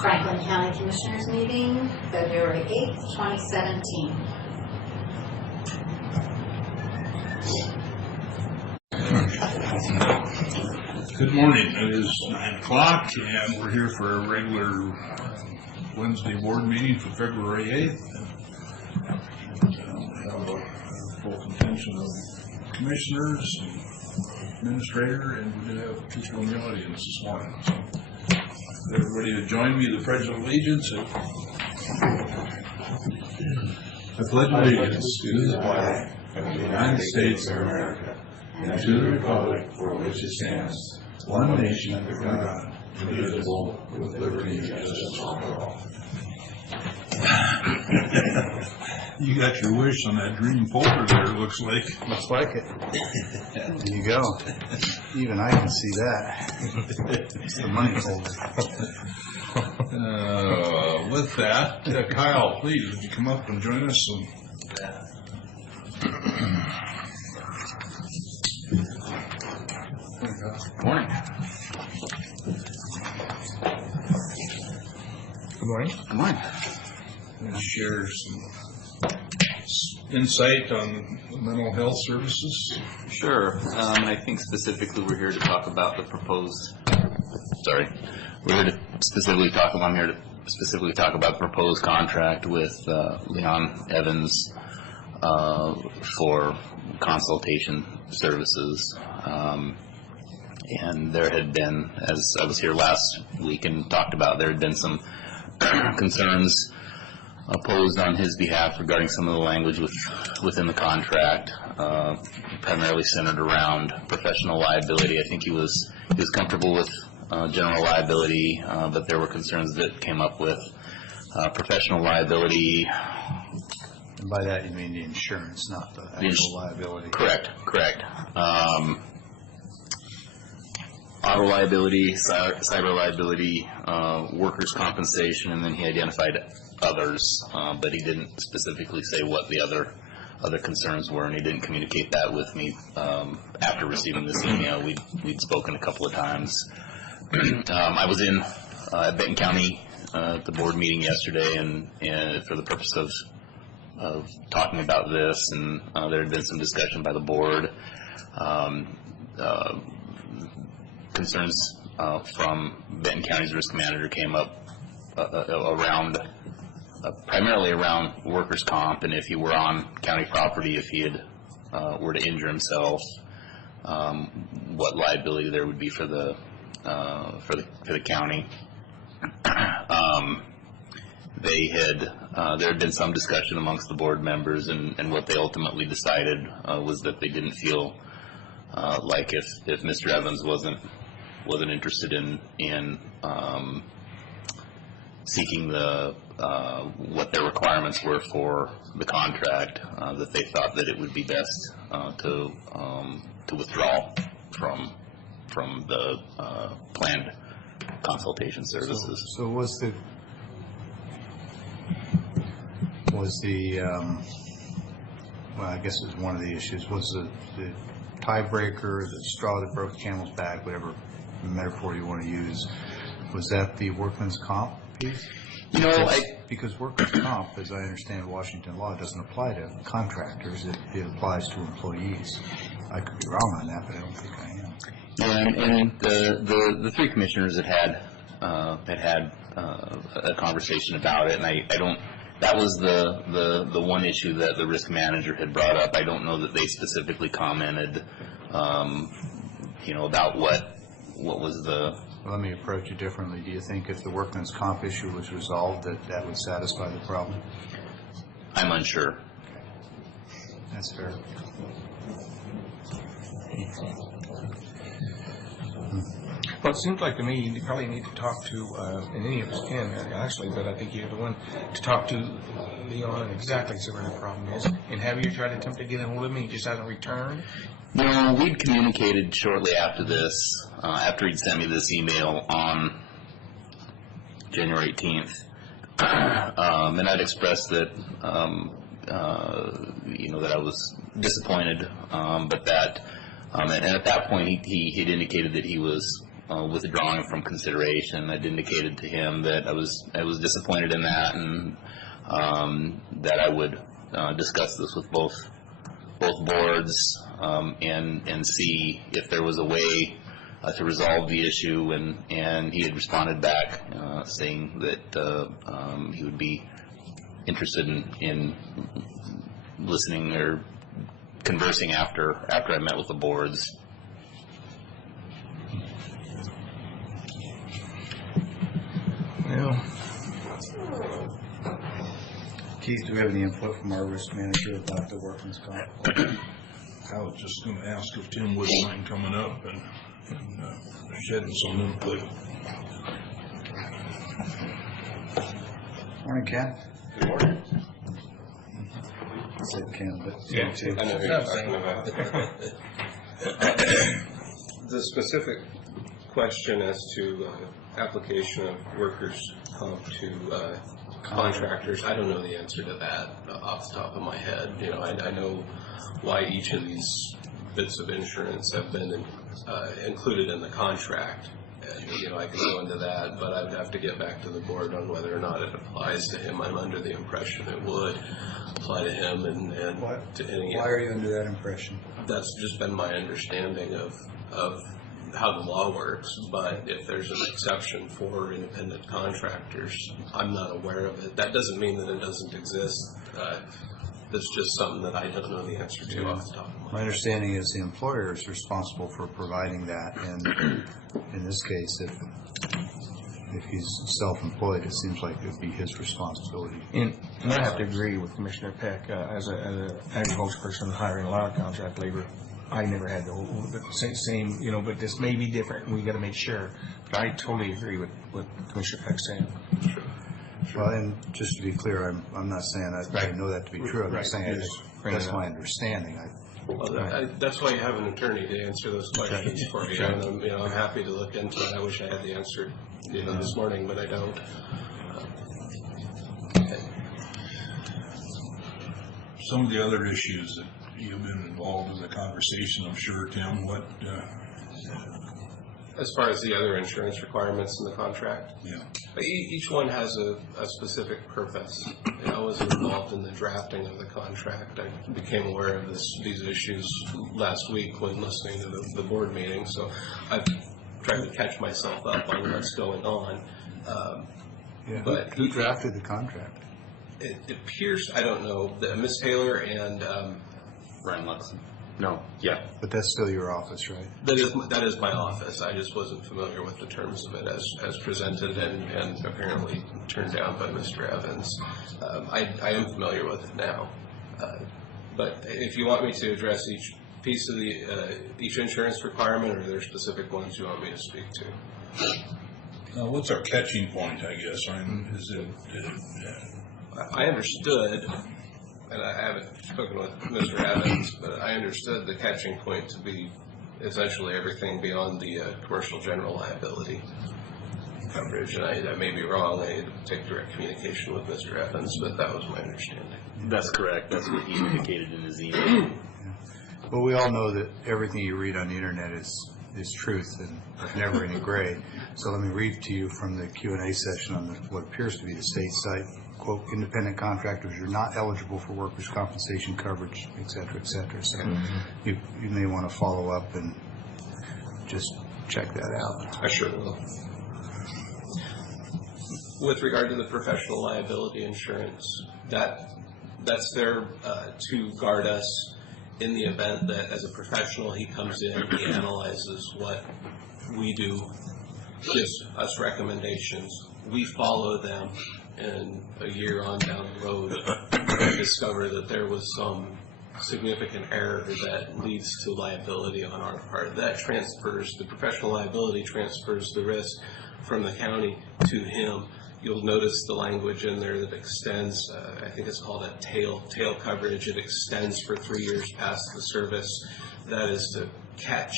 Franklin County Commissioners meeting, February 8th, 2017. Good morning. It is 9 o'clock and we're here for a regular Wednesday board meeting for February 8th. We have a full contingent of commissioners, administrator, and we do have people in the audience this morning. So everybody to join me in the Pledge of Allegiance. I pledge allegiance to the flag of the United States of America and to the republic for which it stands, one nation under God, indivisible, with liberty and justice for all. You got your wish on that green folder there, it looks like. Looks like it. There you go. Even I can see that. It's the money folder. With that, Kyle, please, would you come up and join us? Good morning. Good morning. Good morning. Share some insight on mental health services. Sure. I think specifically we're here to talk about the proposed. I'm here to specifically talk about the proposed contract with Leon Evans for consultation services. And there had been, as I was here last week and talked about, there had been some concerns posed on his behalf regarding some of the language within the contract, primarily centered around professional liability. I think he was comfortable with general liability, but there were concerns that came up with professional liability. And by that you mean the insurance, not the actual liability. Correct. Auto liability, cyber liability, workers' compensation, and then he identified others, but he didn't specifically say what the other concerns were, and he didn't communicate that with me after receiving this email. We'd spoken a couple of times. I was in Benton County at the board meeting yesterday, and for the purpose of talking about this, and there had been some discussion by the board. Concerns from Benton County's risk manager came up around primarily around workers' comp, and if he were on county property, if he had were to injure himself, what liability there would be for the county. There had been some discussion amongst the board members, and what they ultimately decided was that they didn't feel like if Mr. Evans wasn't interested in seeking what their requirements were for the contract, that they thought that it would be best to withdraw from the planned consultation services. So was the well, I guess it was one of the issues, was the tiebreaker, the straw that broke the camel's back, whatever metaphor you want to use, was that the workman's comp piece? Because workers' comp, as I understand Washington law, doesn't apply to contractors. It applies to employees. I could be wrong on that, but I don't think I am. And the three commissioners had a conversation about it, and I don't. That was the one issue that the risk manager had brought up. I don't know that they specifically commented, about what was the. Well, let me approach it differently. Do you think if the workman's comp issue was resolved, that would satisfy the problem? I'm unsure. Okay. That's fair. Well, it seems like to me you probably need to talk to, and any of us can, actually, but I think you're the one to talk to Leon and exactly see where the problem is. And have you tried to attempt to get in with him and he just hasn't returned? No, we'd communicated shortly after this, after he'd sent me this email on January 18th. And I'd expressed that, that I was disappointed, but that, and at that point he'd indicated that he was withdrawing from consideration. I'd indicated to him that I was disappointed in that, and that I would discuss this with both boards, and see if there was a way to resolve the issue, and he had responded back saying that he would be interested in listening or conversing after I met with the boards. Well, Keith, do we have any input from our risk manager about the workman's comp? I was just going to ask if Tim wouldn't mind coming up and shedding some input. Morning, Ken. Good morning. I said Ken, but Yeah. I know who you're talking about. The specific question as to application of workers' comp to contractors, I don't know the answer to that off the top of my head. You know, I know why each of these bits of insurance have been included in the contract. And, you know, I could go into that, but I would have to get back to the board on whether or not it applies to him. I'm under the impression it would apply to him and to any. why are you under that impression? That's just been my understanding of how the law works, but if there's an exception for independent contractors, I'm not aware of it. That doesn't mean that it doesn't exist. That's just something that I don't know the answer to off the top of my My head. understanding is the employer is responsible for providing that, and in this case, if he's self-employed, it seems like it would be his responsibility. and I have to agree with Commissioner Peck. As an agriculture person hiring a lot of contract labor, I never had the same, you know, but this may be different, and we got to make sure. But I totally agree with what Commissioner Peck saying. Well, and just to be clear, I'm not saying I know that to be true. I'm Right. just saying that's my understanding. Well, that's why you have an attorney to answer those questions for you. And I'm happy to look into it. I wish I had the answer, this morning, but I don't. Some of the other issues that you've been involved in the conversation, I'm sure, Tim, what, As far as the other insurance requirements in the contract, yeah. each one has a specific purpose. I wasn't involved in the drafting of the contract. I became aware of these issues last week when listening to the board meeting, so I've tried to catch myself up on what's going on. But Who drafted the contract? it appears, I don't know, that Ms. Taylor and Ryan Luxon. No, yeah. But that's still your office, right? that is my office. I just wasn't familiar with the terms of it as presented and apparently turned down by Mr. Evans. I am familiar with it now. But if you want me to address each piece of each insurance requirement, or are there specific ones you want me to speak to? Now, what's our catching point, I guess? I mean, is it I understood, and I haven't spoken with Mr. Evans, but I understood the catching point to be essentially everything beyond the commercial general liability coverage. And I may be wrong. I had to take direct communication with Mr. Evans, but that was my understanding. That's correct. That's what he indicated in his email. Well, we all know that everything you read on the internet is truth and never any gray. So let me read to you from the Q&A session on what appears to be the state site. Quote, independent contractors are not eligible for workers' compensation coverage, et cetera, et cetera. So you may want to follow up and just check that out. I sure will. With regard to the professional liability insurance, that's there to guard us in the event that as a professional he comes in, he analyzes what we do, gives us recommendations, we follow them, and a year on down the road we discover that there was some significant error that leads to liability on our part. That transfers, the professional liability transfers the risk from the county to him. You'll notice the language in there that extends, I think it's called a tail coverage. It extends for 3 years past the service. That is to catch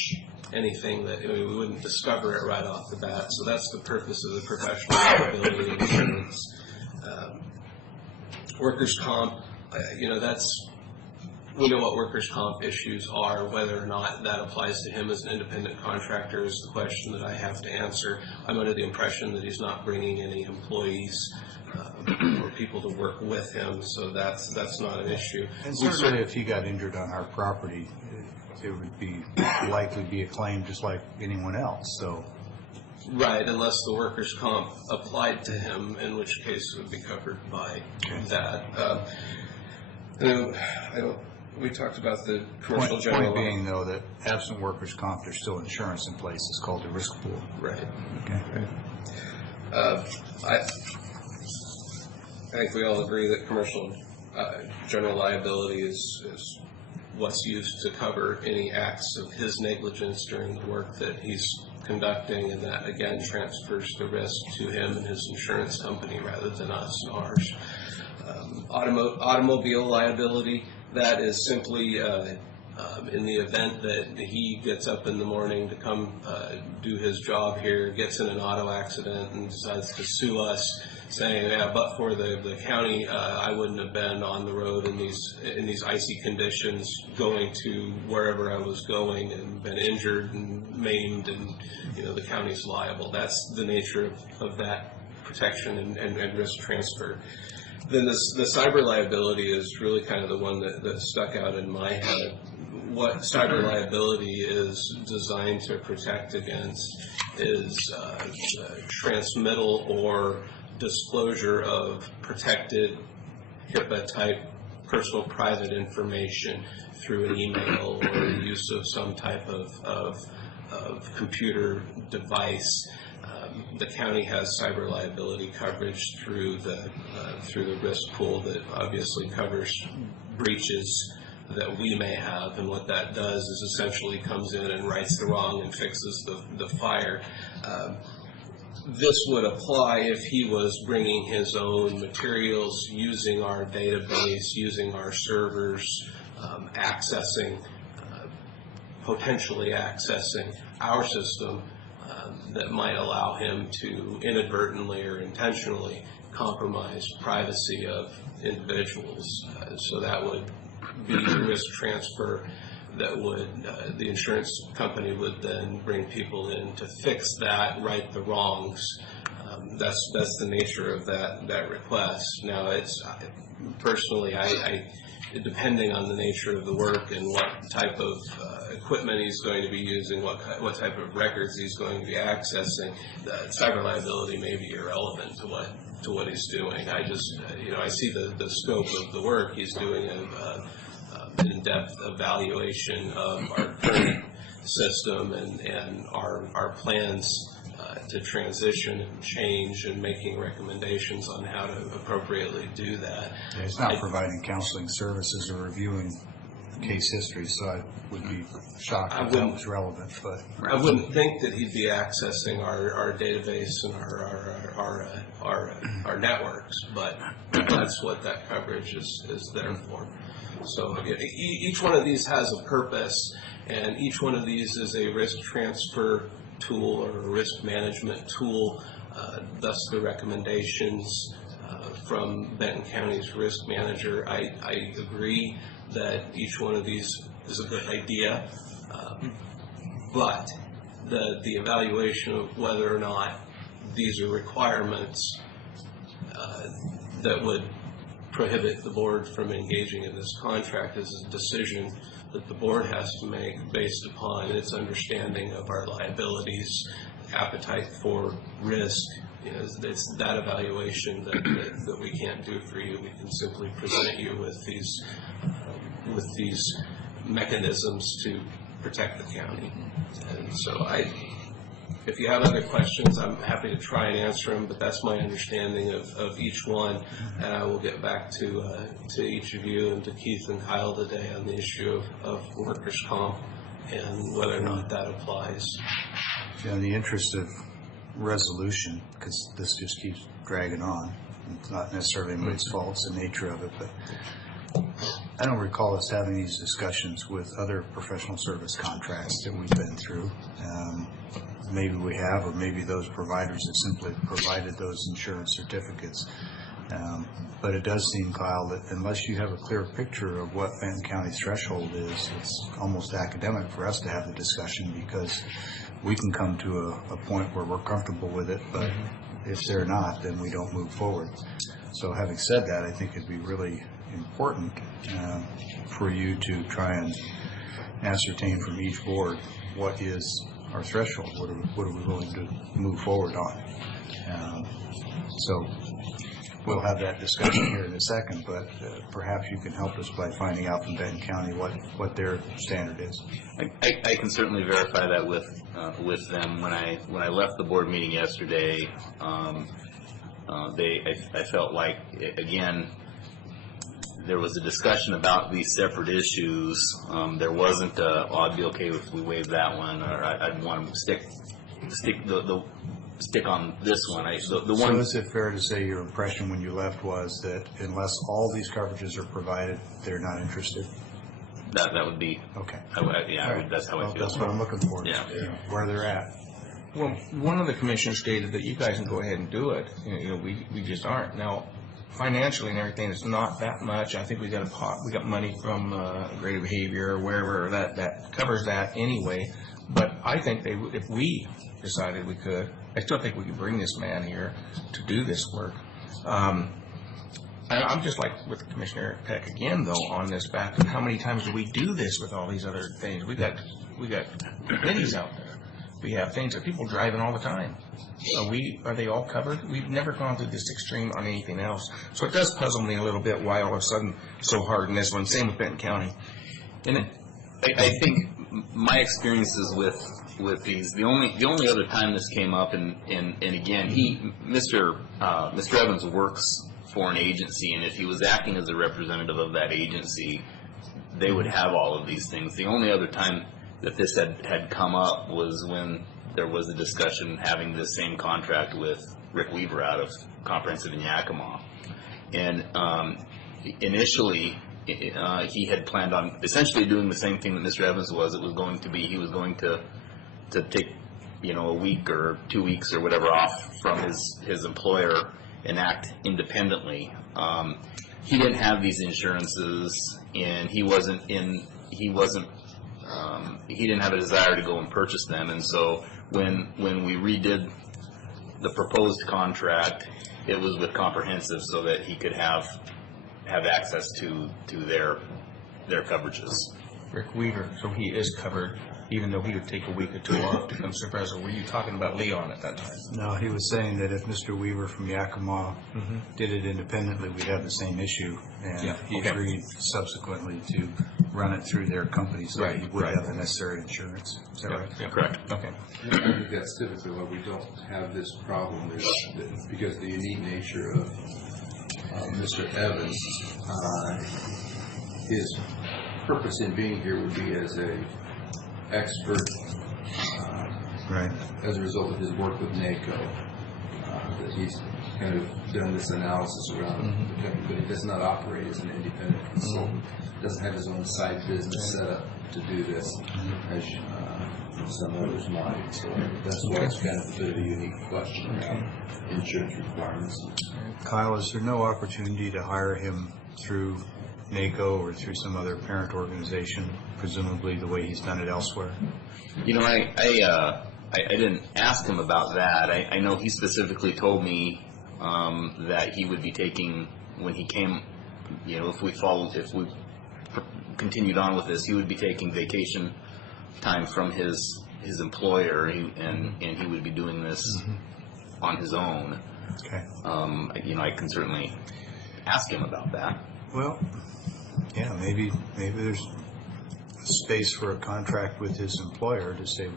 anything that we wouldn't discover it right off the bat. So that's the purpose of the professional liability insurance. Workers' comp, we know what workers' comp issues are. Whether or not that applies to him as an independent contractor is the question that I have to answer. I'm under the impression that he's not bringing any employees or people to work with him, so that's not an issue. And certainly if he got injured on our property, it would be likely be a claim just like anyone else, so. Right, unless the workers' comp applied to him, in which case it would be covered by that. We talked about the commercial general. Point being, though, that absent workers' comp, there's still insurance in place. It's called a risk pool. Right. Okay. I think we all agree that commercial general liability is what's used to cover any acts of his negligence during the work that he's conducting, and that again transfers the risk to him and his insurance company rather than us and ours. Automobile liability, that is simply in the event that he gets up in the morning to come do his job here, gets in an auto accident and decides to sue us, saying, yeah, but for the county, I wouldn't have been on the road in these icy conditions going to wherever I was going and been injured and maimed, and the county's liable. That's the nature of that protection and risk transfer. Then the cyber liability is really kind of the one that stuck out in my head. What cyber liability is designed to protect against is transmittal or disclosure of protected HIPAA-type personal private information through an email or use of some type of computer device. The county has cyber liability coverage through the risk pool that obviously covers breaches that we may have, and what that does is essentially comes in and rights the wrong and fixes the fire. This would apply if he was bringing his own materials, using our database, using our servers, potentially accessing our system that might allow him to inadvertently or intentionally compromise privacy of individuals. So that would be the risk transfer that would, the insurance company would then bring people in to fix that, right the wrongs. That's the nature of that request. Now, it's personally, depending on the nature of the work and what type of equipment he's going to be using, what type of records he's going to be accessing, cyber liability may be irrelevant to what he's doing. I just, I see the scope of the work he's doing, an in-depth evaluation of our current system and our plans to transition and change, and making recommendations on how to appropriately do that. Yeah, it's not providing counseling services or reviewing case history, so I would be shocked if that was relevant. But I wouldn't think that he'd be accessing our database and our networks, but that's what that coverage is there for. So each one of these has a purpose, and each one of these is a risk transfer tool or a risk management tool. Thus the recommendations from Benton County's risk manager. I agree that each one of these is a good idea, but the evaluation of whether or not these are requirements that would prohibit the board from engaging in this contract is a decision that the board has to make based upon its understanding of our liabilities, appetite for risk. It's that evaluation that we can't do for you. We can simply present you with these mechanisms to protect the county. And so if you have other questions, I'm happy to try and answer them, but that's my understanding of each one, and I will get back to each of you and to Keith and Kyle today on the issue of workers' comp and whether or not that applies. in the interest of resolution, because this just keeps dragging on, it's not necessarily anybody's fault, it's the nature of it, but I don't recall us having these discussions with other professional service contracts that we've been through. Maybe we have, or maybe those providers have simply provided those insurance certificates. But it does seem, Kyle, that unless you have a clear picture of what Benton County's threshold is, it's almost academic for us to have the discussion, because we can come to a point where we're comfortable with it, but if they're not, then we don't move forward. So having said that, I think it'd be really important for you to try and ascertain from each board what is our threshold, what are we willing to move forward on. So we'll have that discussion here in a second, but perhaps you can help us by finding out from Benton County what their standard is. I can certainly verify that with them. When I left the board meeting yesterday, I felt like, again, there was a discussion about these separate issues. There wasn't I'd be okay if we waive that one, or I'd want to stick on this one. The one. So is it fair to say your impression when you left was that unless all these coverages are provided, they're not interested? That would be. Okay. That's how I feel. That's what I'm looking for. Yeah. Where they're at. Well, one of the commissioners stated that you guys can go ahead and do it. We just aren't. Now, financially and everything, it's not that much. I think we got money from Greater Behavior or wherever that covers that anyway. But I think if we decided we could, I still think we could bring this man here to do this work. I'm just like with Commissioner Peck again, though, on this fact of how many times do we do this with all these other things? We got committees out there. We have things that people driving all the time. Are they all covered? We've never gone through this extreme on anything else. So it does puzzle me a little bit why all of a sudden so hard in this one. Same with Benton County. And I think my experiences with these, the only other time this came up, and again, Mr. Evans works for an agency, and if he was acting as a representative of that agency, they would have all of these things. The only other time that this had come up was when there was a discussion having the same contract with Rick Weaver out of Comprehensive in Yakima. And initially, he had planned on essentially doing the same thing that Mr. Evans was. It was going to be, he was going to take, a week or 2 weeks or whatever off from his employer and act independently. He didn't have these insurances, and he didn't have a desire to go and purchase them. And so when we redid the proposed contract, it was with Comprehensive so that he could have access to their coverages. Rick Weaver, so he is covered, even though he would take a week or two off to come supervise. Were you talking about Leon at that time? No, he was saying that if Mr. Weaver from Yakima did it independently, we'd have the same issue. And he agreed subsequently to run it through their company so that he would have the necessary insurance. Is that right? Yeah. Correct. Okay. I think that's typically why we don't have this problem, is that because of the unique nature of Mr. Evans. His purpose in being here would be as a expert, Right. as a result of his work with NACO, that he's kind of done this analysis around the company, but he does not operate as an independent consultant. Doesn't have his own side business set up to do this, as some others might. So that's why it's kind of a bit of a unique question around insurance requirements. Kyle, is there no opportunity to hire him through NACO or through some other parent organization, presumably the way he's done it elsewhere? I didn't ask him about that. I know he specifically told me that he would be taking, when he came, if we continued on with this, he would be taking vacation time from his employer, and he would be doing this on his own. Okay. I can certainly ask him about that. Well, yeah, maybe there's space for a contract with his employer to say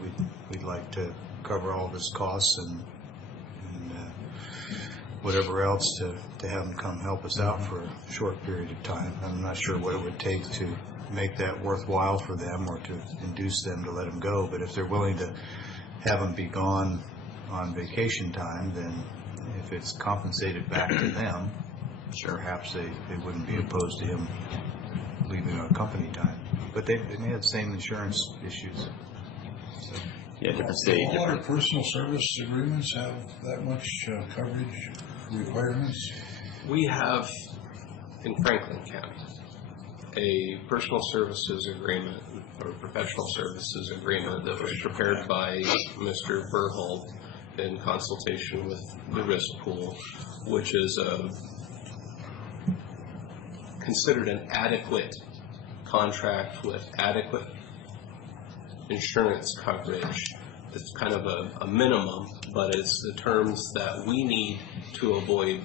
we'd like to cover all of his costs and whatever else to have him come help us out for a short period of time. I'm not sure what it would take to make that worthwhile for them or to induce them to let him go, but if they're willing to have him be gone on vacation time, then if it's compensated back to them, perhaps they wouldn't be opposed to him leaving on company time. But they may have the same insurance issues. So. Yeah, different state. All our personal service agreements have that much coverage requirements? We have, in Franklin County, a personal services agreement or professional services agreement that was prepared by Mr. Burhold in consultation with the risk pool, which is considered an adequate contract with adequate insurance coverage. It's kind of a minimum, but it's the terms that we need to avoid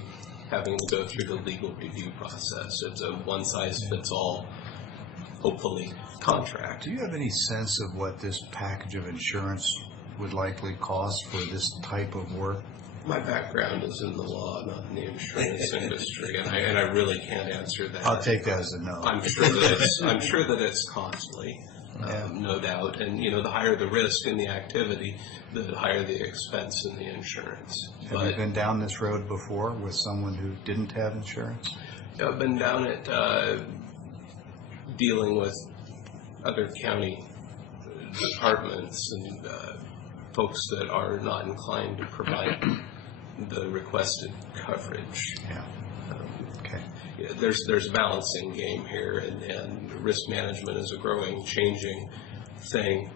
having to go through the legal review process. It's a one-size-fits-all, hopefully, contract. Do you have any sense of what this package of insurance would likely cost for this type of work? My background is in the law, not in the insurance industry, and I really can't answer that. I'll take that as a no. I'm sure that it's costly, no doubt. And the higher the risk in the activity, the higher the expense in the insurance. Have you been down this road before with someone who didn't have insurance? I've been down it dealing with other county departments and folks that are not inclined to provide the requested coverage. Yeah. Okay. There's a balancing game here, and risk management is a growing, changing thing.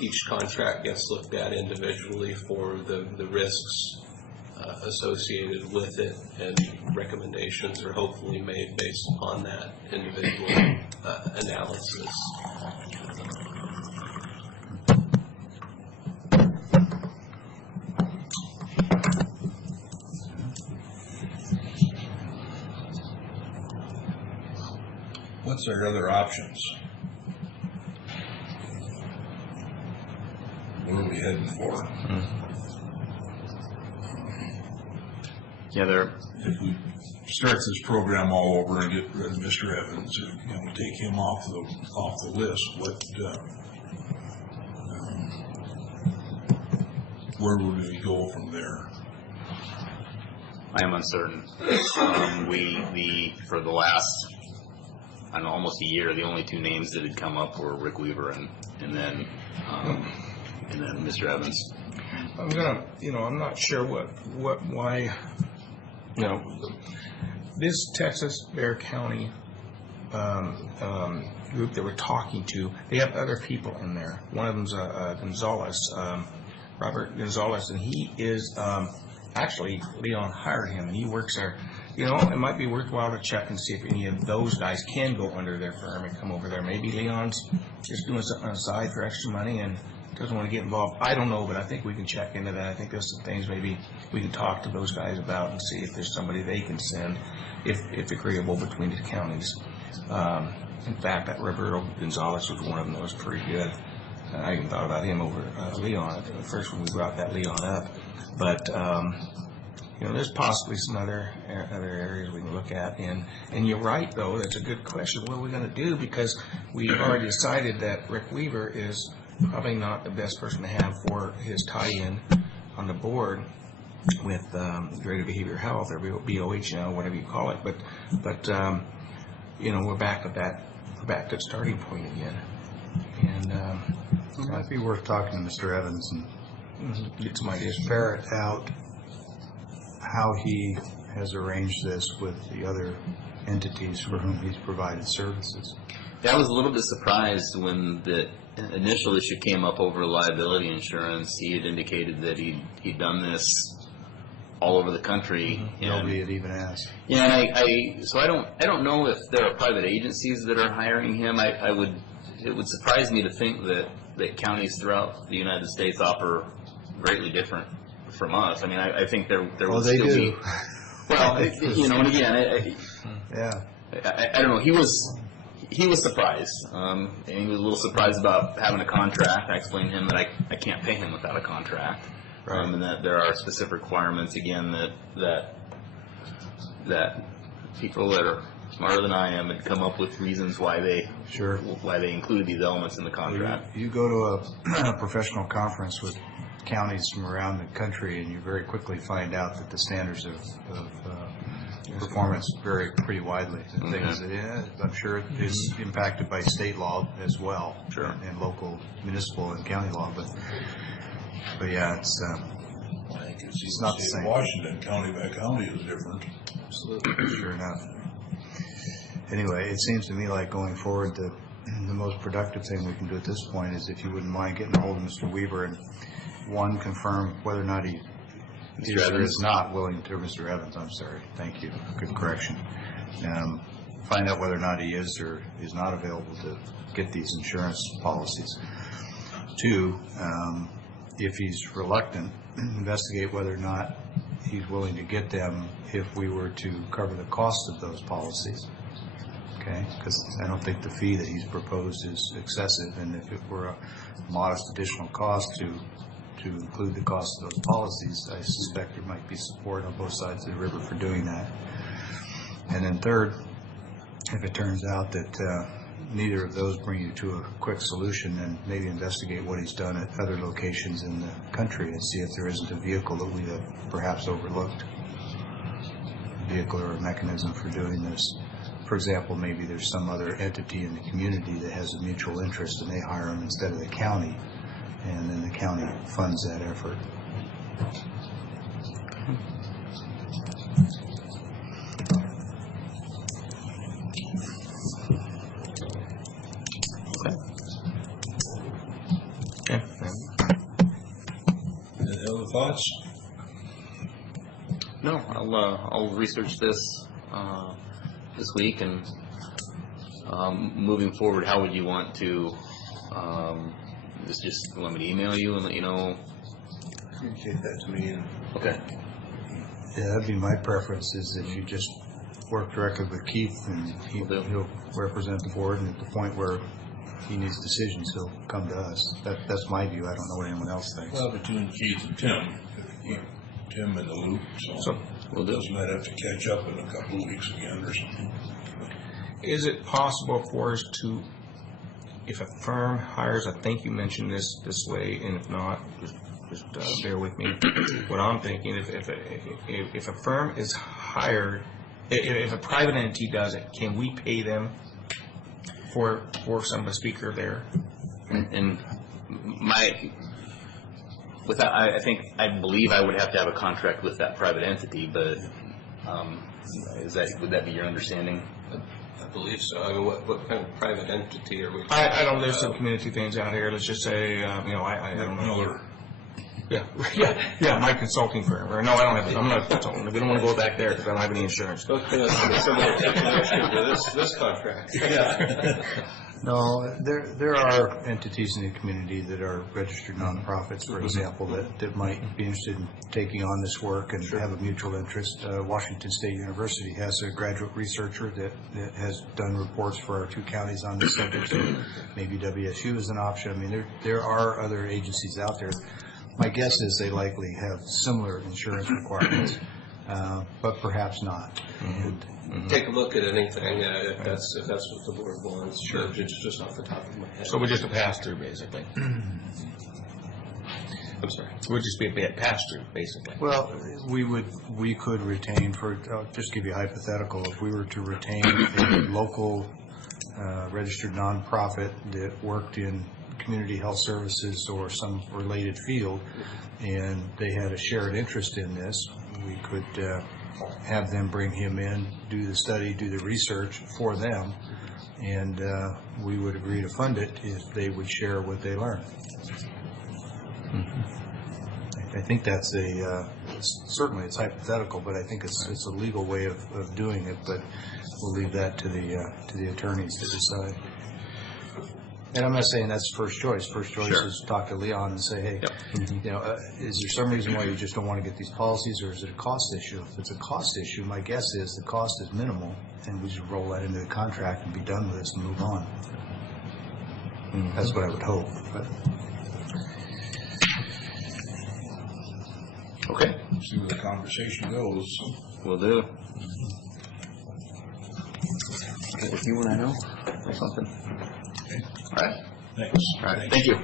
Each contract gets looked at individually for the risks associated with it, and recommendations are hopefully made based upon that individual analysis. What's our other options? What are we heading for? Yeah, If we start this program all over and get rid of Mr. Evans, and take him off the list, where would we go from there? I am uncertain. For the last, I don't know, almost a year, the only two names that had come up were Rick Weaver and then Mr. Evans. I'm not sure why, this Texas Bear County group that we're talking to, they have other people in there. One of them's Gonzalez, Robert Gonzalez, and he is, actually, Leon hired him, and he works there. It might be worthwhile to check and see if any of those guys can go under their firm and come over there. Maybe Leon's just doing something on the side for extra money and doesn't want to get involved. I don't know, but I think we can check into that. I think there's some things maybe we can talk to those guys about and see if there's somebody they can send, if agreeable between the counties. In fact, that Roberto Gonzalez was one of them that was pretty good. I even thought about him over Leon at first when we brought that Leon up. But there's possibly some other areas we can look at. And you're right, though. That's a good question. What are we going to do? Because we've already decided that Rick Weaver is probably not the best person to have for his tie-in on the board with Greater Behavioral Health, or BOH now, whatever you call it. But we're back at that. We're back to the starting point again. And it might be worth talking to Mr. Evans and get some ideas. Ferret out how he has arranged this with the other entities for whom he's provided services. I was a little bit surprised when the initial issue came up over liability insurance. He had indicated that he'd done this all over the country. Mm-hmm. Nobody had even asked. Yeah, and so I don't know if there are private agencies that are hiring him. It would surprise me to think that counties throughout the United States offer greatly different from us. I mean, I think there would they still do. be. Well, and again, yeah. I don't know. He was surprised, and he was a little surprised about having a contract. I explained to him that I can't pay him without a contract, right. And that there are specific requirements. Again, that people that are smarter than I am had come up with reasons why they include these elements in the contract. You go to a professional conference with counties from around the country, and you very quickly find out that the standards of performance vary pretty widely. Things that, I'm sure it is impacted by state law as well, sure, and local, municipal, and county law. But yeah, it's I think it's not the same. Washington, county by county, is different. Absolutely. Sure enough. Anyway, it seems to me like going forward, the most productive thing we can do at this point is if you wouldn't mind getting a hold of Mr. Weaver and, one, confirm whether or not he is or Evans. is not willing to, Mr. Evans, I'm sorry, thank you, good correction. Find out whether or not he is or is not available to get these insurance policies. Two, if he's reluctant, investigate whether or not he's willing to get them if we were to cover the cost of those policies. Okay, because I don't think the fee that he's proposed is excessive, and if it were a modest additional cost to include the cost of those policies, I suspect there might be support on both sides of the river for doing that. And then third, if it turns out that neither of those bring you to a quick solution, then maybe investigate what he's done at other locations in the country and see if there isn't a vehicle that we have perhaps overlooked, a vehicle or a mechanism for doing this. For example, maybe there's some other entity in the community that has a mutual interest and they hire them instead of the county, and then the county funds that effort. Okay. Any other thoughts? No, I'll research this this week, and moving forward, how would you want to? Just want me to email you and let you know? Communicate that to me. Okay. Yeah, that'd be my preference, is if you just work directly with Keith and he'll represent the board, and at the point where he needs decisions, he'll come to us. That's my view. I don't know what anyone else thinks. Well, between Keith and Tim, if you keep Tim in the loop, so We'll do. doesn't that have to catch up in a couple of weeks again or something? Is it possible for us to, if a firm hires, I think you mentioned this way, and if not, just bear with me. What I'm thinking, if a firm is hired, if a private entity does it, can we pay them for a speaker there? And I believe I would have to have a contract with that private entity, but would that be your understanding? I believe so. I mean, what kind of private entity are we? I don't. There's some community things out here. Let's just say, I don't know. Miller. Yeah. My consulting firm. Or no, I don't have. I'm not a consultant. We don't want to go back there because I don't have any insurance. Okay, that's similar to this contract. Yeah. No, there are entities in the community that are registered nonprofits, for example, that might be interested in taking on this work and have a mutual interest. Washington State University has a graduate researcher that has done reports for our two counties on this subject, so maybe WSU is an option. I mean, there are other agencies out there. My guess is they likely have similar insurance requirements, but perhaps not. And Take a look at anything if that's what the board wants. Sure. Just off the top of my head. So we're just a pass-through, basically. I'm sorry. We'll just be a pass-through, basically. Well, we could retain, I'll just give you a hypothetical, if we were to retain a local registered nonprofit that worked in community health services or some related field, and they had a shared interest in this, we could have them bring him in, do the study, do the research for them, and we would agree to fund it if they would share what they learn. I think that's certainly it's hypothetical, but I think it's a legal way of doing it, but we'll leave that to the attorneys to decide. And I'm not saying that's first choice. First choice is talk to Leon and say, hey, is there some reason why you just don't want to get these policies, or is it a cost issue? If it's a cost issue, my guess is the cost is minimal, and we should roll that into the contract and be done with this and move on. That's what I would hope. But Okay. See where the conversation goes. Will do. Okay, if you want to know or something. Okay. All right. Thanks. All right. Thank you.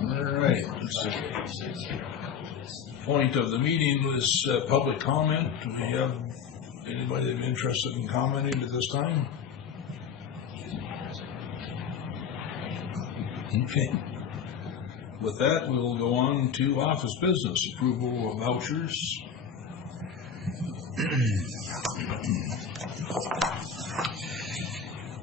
All right. Point of the meeting was public comment. Do we have anybody that's interested in commenting at this time? Okay. With that, we'll go on to office business, approval of vouchers.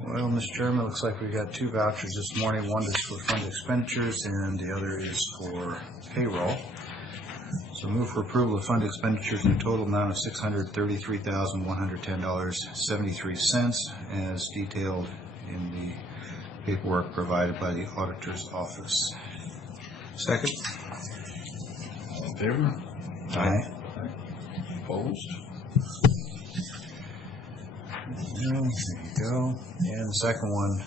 Well, Mr. Chairman, it looks like we got 2 vouchers this morning. One is for fund expenditures and the other is for payroll. So move for approval of fund expenditures in a total amount of $633,110.73 as detailed in the paperwork provided by the auditor's office. Second? All in favor? Aye. Opposed? There you go. And the second one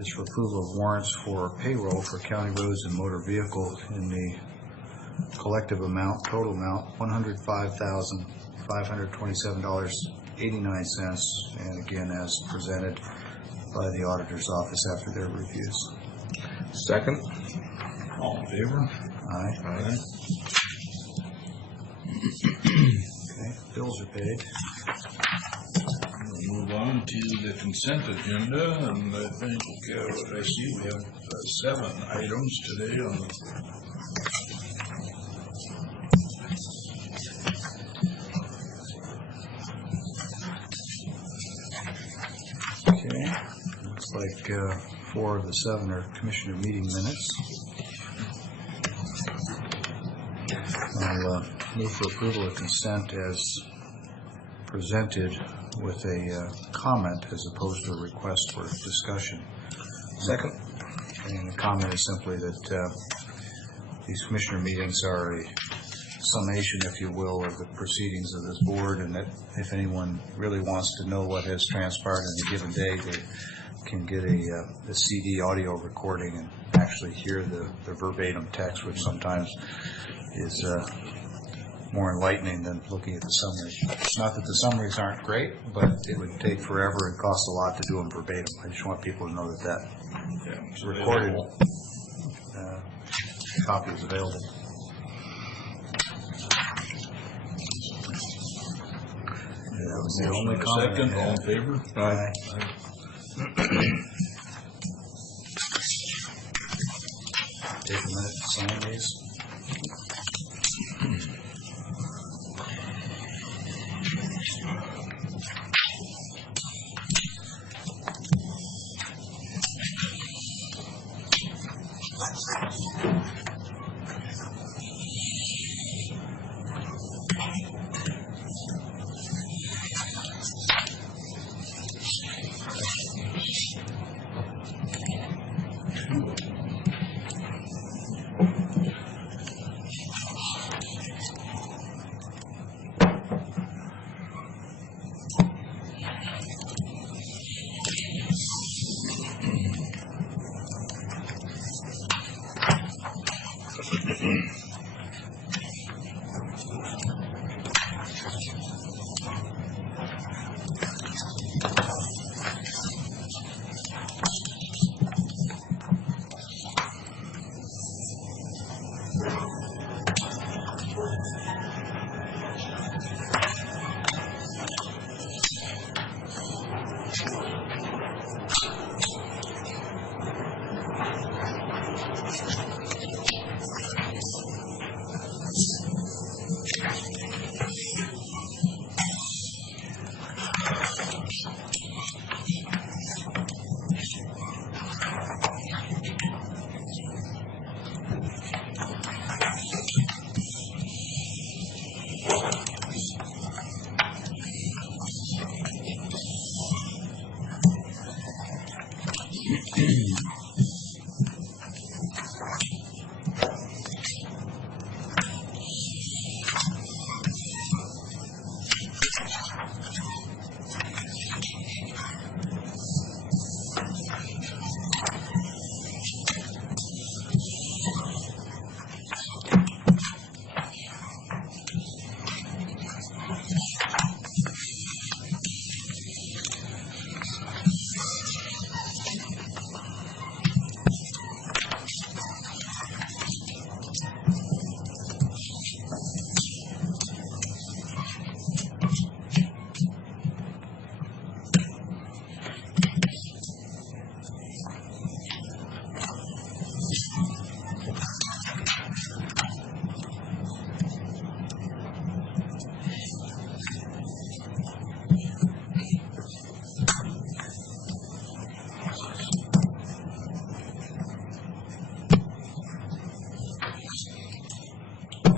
is for approval of warrants for payroll for county roads and motor vehicles in the collective amount, total amount, $105,527.89, and again, as presented by the auditor's office after their reviews. Second? All in favor? Aye. Aye. Okay, bills are paid. We'll move on to the consent agenda, and I think, what I see, we have 7 items today on the Okay, looks like 4 of the 7 are commissioner meeting minutes. I'll move for approval of consent as presented with a comment as opposed to a request for discussion. Second? And the comment is simply that these commissioner meetings are a summation, if you will, of the proceedings of this board, and that if anyone really wants to know what has transpired in a given day, they can get a CD audio recording and actually hear the verbatim text, which sometimes is more enlightening than looking at the summary. Not that the summaries aren't great, but it would take forever and cost a lot to do them verbatim. I just want people to know that recorded copy is available. That was the only comment. second. All in favor? Aye. Take a minute to sign these.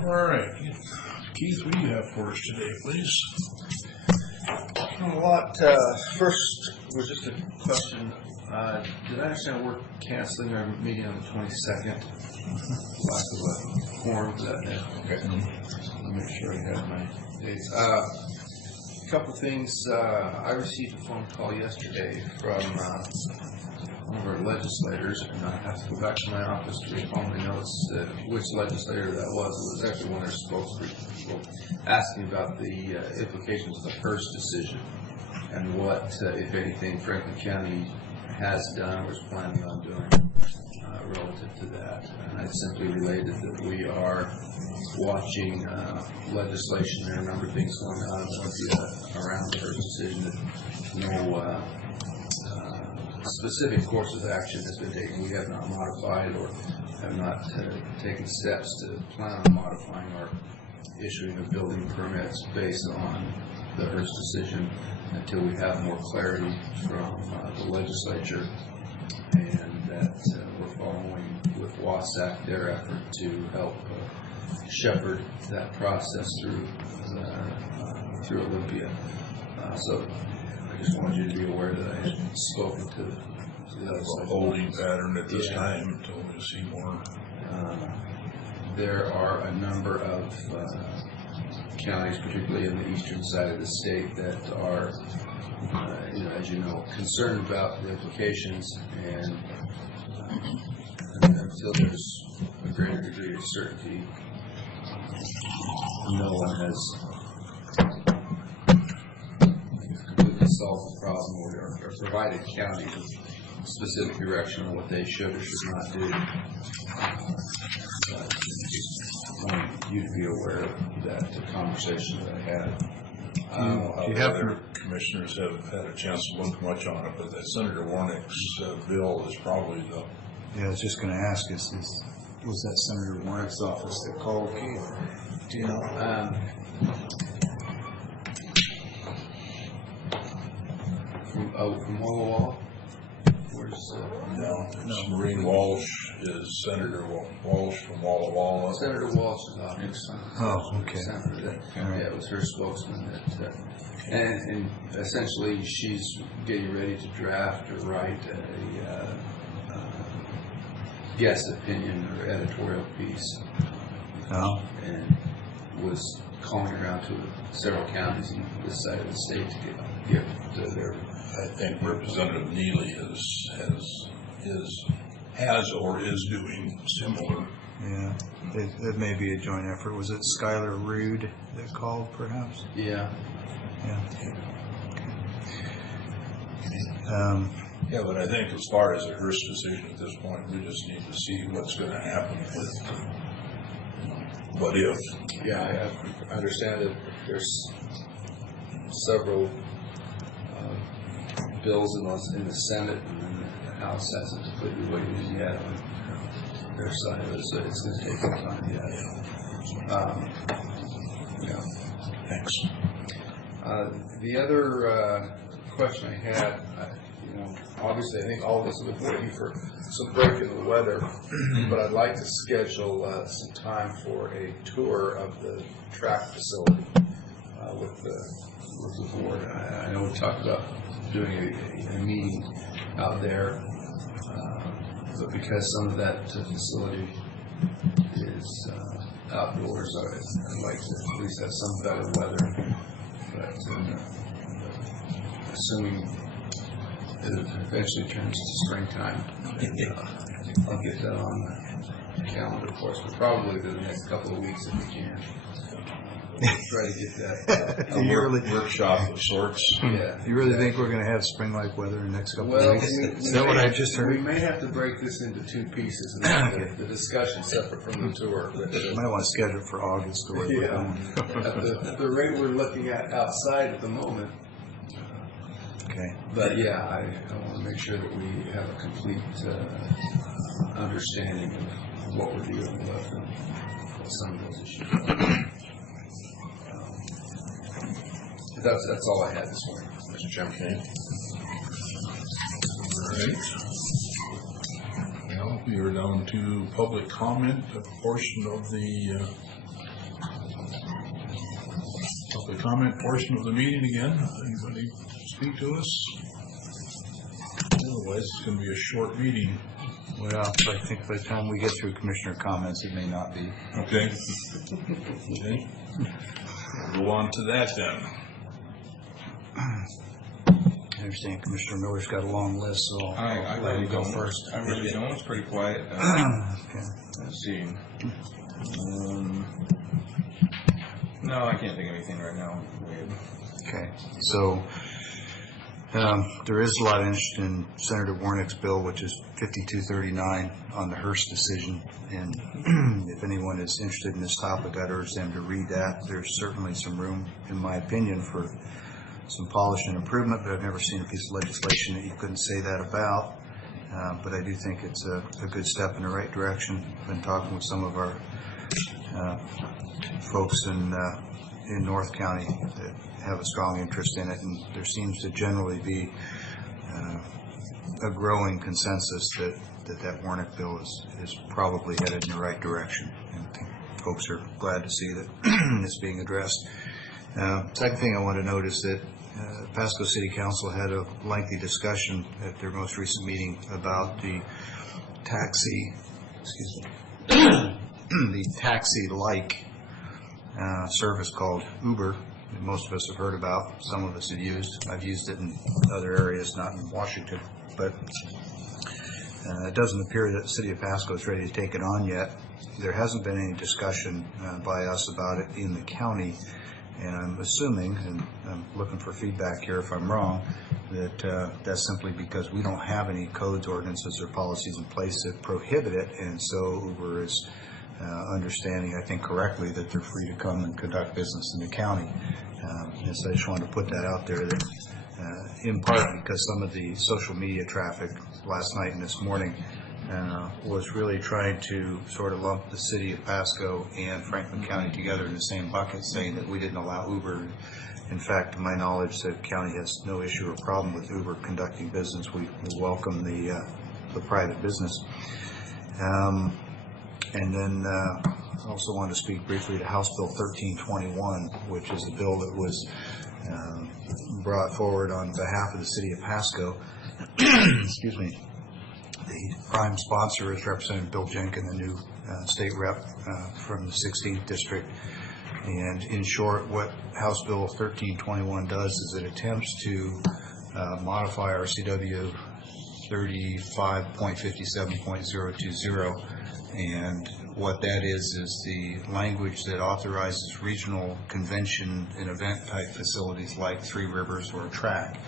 All right. Keith, what do you have for us today, please? A lot. First was just a question. Did I understand we're canceling our meeting on the 22nd? Lack of a quorum for that day. Okay. Let me make sure I have my dates. A couple things. I received a phone call yesterday from one of our legislators, and I have to go back to my office to recall my notes which legislator that was. It was actually one of their spokespeople asking about the implications of the Hearst decision and what, if anything, Franklin County has done or is planning on doing relative to that. And I simply related that we are watching legislation. There are a number of things going on around the Hearst decision. No specific course of action has been taken. We have not modified or have not taken steps to plan on modifying or issuing of building permits based on the Hearst decision until we have more clarity from the legislature, and that we're following with WASAC their effort to help shepherd that process through Olympia. So I just wanted you to be aware that I had spoken to the other side. Holding pattern at this time until we see more. There are a number of counties, particularly in the eastern side of the state, that are, as you know, concerned about the implications, and until there's a greater degree of certainty, no one has completely solved the problem or provided counties with specific direction on what they should or should not do. I want you to be aware of that conversation that I had. You have to. Commissioners have had a chance to look much on it, but that Senator Warnick's bill is probably the. Yeah, I was just going to ask, was that Senator Warnick's office that called Keith? Do you know? From Walla Walla? Where's No, Maureen Walsh is Senator Walsh from Walla Walla. Senator Walsh's office? Oh, okay. Yeah, it was her spokesman that, and essentially she's getting ready to draft or write a guest opinion or editorial piece. Oh. And was calling around to several counties on this side of the state to get their. I think Representative Neely has or is doing similar. Yeah, it may be a joint effort. Was it Skylar Rude that called, perhaps? Yeah. Yeah. Yeah, but I think as far as the Hearst decision at this point, we just need to see what's going to happen with what if. Yeah, I understand that there's several bills in the Senate, and then the House hasn't completely weighed in yet on their side of it, so it's going to take some time yet. Yeah. Thanks. The other question I had, obviously I think all of us have been waiting for some break in the weather, but I'd like to schedule some time for a tour of the track facility with the board. I know we talked about doing a meeting out there, but because some of that facility is outdoors, I'd like to at least have some better weather. But assuming it eventually turns to springtime, I'll get that on the calendar for us, but probably within the next couple of weeks if we can. Try to get that Workshop of sorts. Yeah. You really think we're going to have spring-like weather in the next couple Well, of weeks? Is that what I just heard? We may have to break this into two pieces, and have the discussion separate from the tour. But, You might want to schedule it for August or whatever. Yeah. At the rate we're looking at outside at the moment. Okay. But yeah, I want to make sure that we have a complete understanding of what we're dealing with and what some of those issues are. That's all I had this morning, Mr. Chairman. Okay. All right. Well, we are down to public comment, a portion of the comment portion of the meeting again. Anybody speak to us? Otherwise, it's going to be a short meeting. Well, I think by the time we get through commissioner comments, it may not be. Okay. Okay. We'll go on to that then. I understand Commissioner Miller's got a long list, so I I'll let really him go don't. first. I really don't. It's pretty quiet. Okay. Let's see. No, I can't think of anything right now. Weird. Okay, so there is a lot of interest in Senator Warnick's bill, which is 5239 on the Hearst decision. And if anyone is interested in this topic, I'd urge them to read that. There's certainly some room, in my opinion, for some polish and improvement, but I've never seen a piece of legislation that you couldn't say that about. But I do think it's a good step in the right direction. I've been talking with some of our folks in North County that have a strong interest in it, and there seems to generally be a growing consensus that Warnick bill is probably headed in the right direction, and I think folks are glad to see that it's being addressed. Second thing I want to note is that Pasco City Council had a lengthy discussion at their most recent meeting about the taxi, the taxi-like service called Uber that most of us have heard about. Some of us have used. I've used it in other areas, not in Washington. But it doesn't appear that the City of Pasco is ready to take it on yet. There hasn't been any discussion by us about it in the county. And I'm assuming, and I'm looking for feedback here if I'm wrong, that that's simply because we don't have any codes, ordinances, or policies in place that prohibit it, and so Uber is understanding, I think correctly, that they're free to come and conduct business in the county. And so I just wanted to put that out there, that in part because some of the social media traffic last night and this morning was really trying to sort of lump the City of Pasco and Franklin County together in the same bucket, saying that we didn't allow Uber. In fact, to my knowledge, the county has no issue or problem with Uber conducting business. We welcome the private business. And then I also want to speak briefly to House Bill 1321, which is a bill that was brought forward on behalf of the City of Pasco. Excuse me. The prime sponsor is Representative Bill Jenkins, the new state rep from the 16th District. And in short, what House Bill 1321 does is it attempts to modify RCW 35.57.020. And what that is the language that authorizes regional convention and event type facilities like Three Rivers or a track.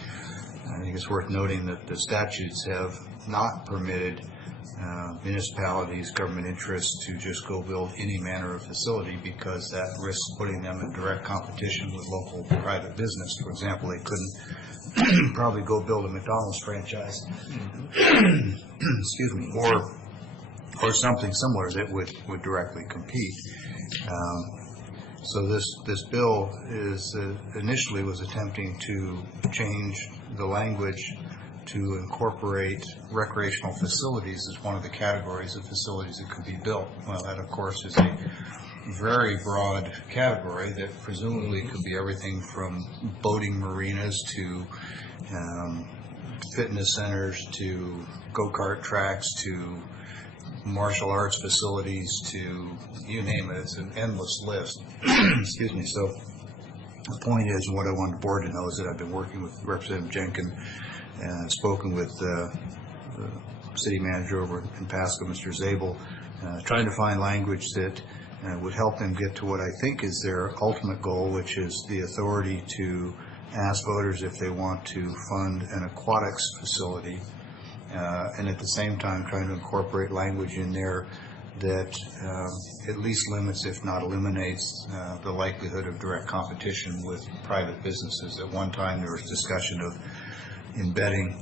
I think it's worth noting that the statutes have not permitted municipalities, government interests to just go build any manner of facility, because that risks putting them in direct competition with local private business. For example, they couldn't probably go build a McDonald's franchise, excuse me, or something similar that would directly compete. So this bill is initially was attempting to change the language to incorporate recreational facilities as one of the categories of facilities that could be built. Well, that of course is a very broad category that presumably could be everything from boating marinas to fitness centers to go-kart tracks to martial arts facilities to you name it. It's an endless list. Excuse me. So the point is, and what I want the board to know is that I've been working with Representative Jenkins and spoken with the city manager over in Pasco, Mr. Zabel, trying to find language that would help them get to what I think is their ultimate goal, which is the authority to ask voters if they want to fund an aquatics facility, and at the same time trying to incorporate language in there that at least limits, if not eliminates, the likelihood of direct competition with private businesses. At one time there was discussion of embedding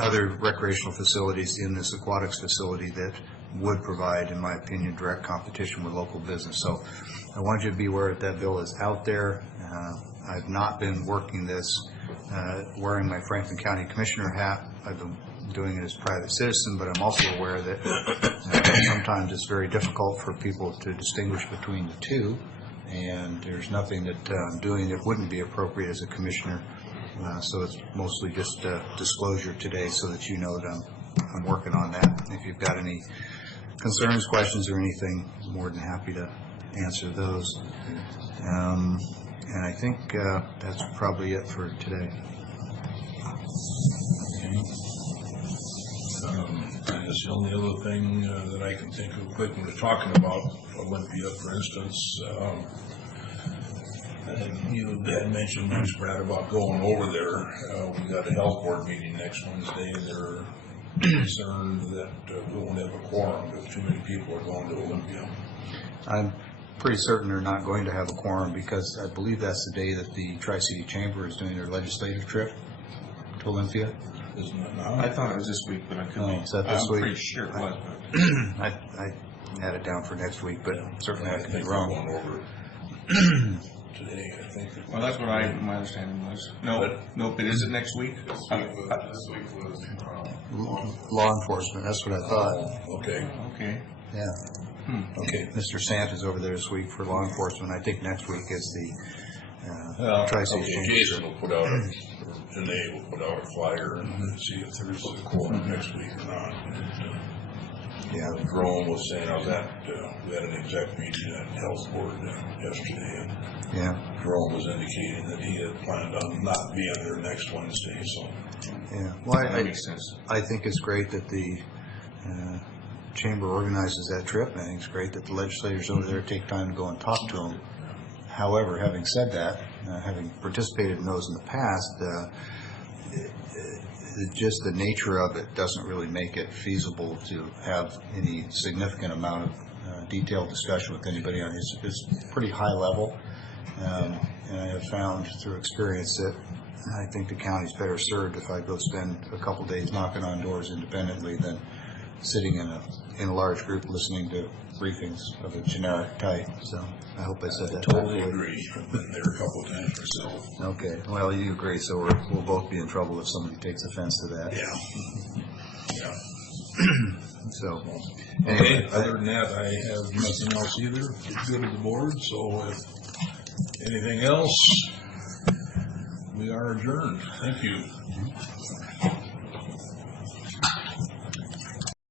other recreational facilities in this aquatics facility that would provide, in my opinion, direct competition with local business. So I want you to be aware that bill is out there. I've not been working this wearing my Franklin County Commissioner hat. I've been doing it as a private citizen, but I'm also aware that sometimes it's very difficult for people to distinguish between the two. and there's nothing that I'm doing that wouldn't be appropriate as a commissioner. So it's mostly just disclosure today so that you know that I'm working on that. If you've got any concerns, questions, or anything, I'm more than happy to answer those. And I think that's probably it for today. And it's the only other thing that I can think of quick when we're talking about Olympia, for instance. And you had mentioned once, Brad, about going over there. We got a health board meeting next Wednesday, and they're concerned that we won't have a quorum if too many people are going to Olympia. I'm pretty certain they're not going to have a quorum because I believe that's the day that the Tri-City Chamber is doing their legislative trip to Olympia. Isn't it now? I thought it was this week, but I couldn't. Is that this I'm week? pretty sure it was. I had it down for next week, but certainly I could be think we're wrong. going over today, I think. Well, that's what my understanding was. Nope, it isn't next week. Law enforcement, that's what I thought. Okay, Okay. Yeah. okay. Mr. Santa's over there this week for law enforcement. I think next week is the Well, Tri-City okay, Chamber. Jason will put out or Janae will put out a flyer and see if there's a quorum next week or not. Yeah. Jerome was saying, I was at, we had an exec meeting at Health Board yesterday, and Yeah. Jerome was indicating that he had planned on not being there next Wednesday, so. Yeah. Well, That makes sense. I think it's great that the chamber organizes that trip. I think it's great that the legislators over there take time to go and talk to them. However, having said that, having participated in those in the past, just the nature of it doesn't really make it feasible to have any significant amount of detailed discussion with anybody on it. It's pretty high level, and I have found through experience that I think the county's better served if I go spend a couple days knocking on doors independently than sitting in a large group listening to briefings of a generic type. So I hope I said that. Totally correctly. agree. I've been there a couple of times myself. Okay, well, you agree, so we'll both be in trouble if somebody takes offense to that. Yeah. Yeah. So, Okay, anyway, other than that, I have nothing else either. Good of the board, so if anything else, we are adjourned. Thank you.